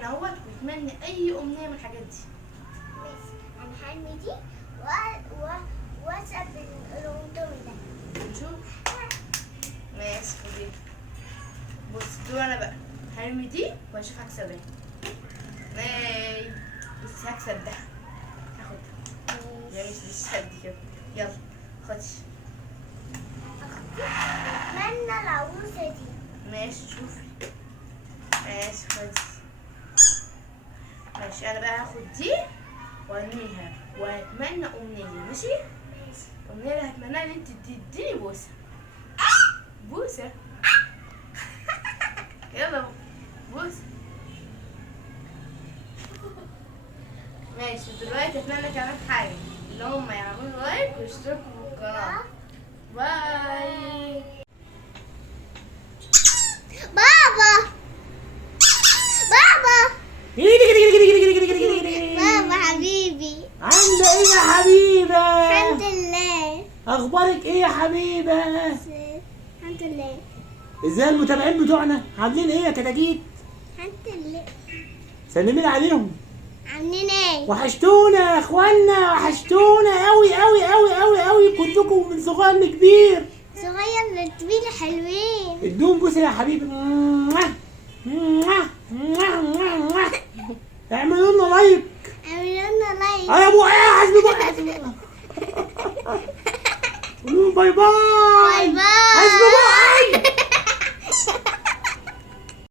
هنا اهوت وتمني اي امنيه من الحاجات دي. ماشي، انا هرمي دي واسأل الاندومي ده. نشوف. ماشي خدي. بص دول انا بقى هرمي دي واشوف هكسب ايه. بس هكسب ده. هاخدها. يا مش هدي كده. يلا خدي. اتمنى العروسة دي. ماشي شوفي. ماشي خدي. ماشي انا بقى هاخد دي وارميها وهتمنى امنيه. ماشي. الامنيه اللي هتمناها ان انت تديني بوسه. بوسه. يلا بوسه. ماشي دلوقتي اتمنى كمان حاجه اللي هم يعملوا لايك ويشتركوا في القناه. باي. بابا بابا بابا حبيبي. عاملة ايه يا حبيبة؟ الحمد لله. اخبارك ايه يا حبيبة؟ الحمد لله. ازاي المتابعين بتوعنا؟ عاملين ايه يا كتاكيت؟ الحمد لله. سلمين عليهم. عاملين ايه؟ وحشتونا يا اخوانا، وحشتونا قوي قوي قوي قوي قوي، كلكم من صغير لكبير. صغير لكبير حلوين. ادوهم بوسه يا حبيبي. اعملوا لنا لايك. اعملوا لنا لايك. يا ابو ايه حسبي بقى. قولوا باي باي. باي باي. حسبي بقى.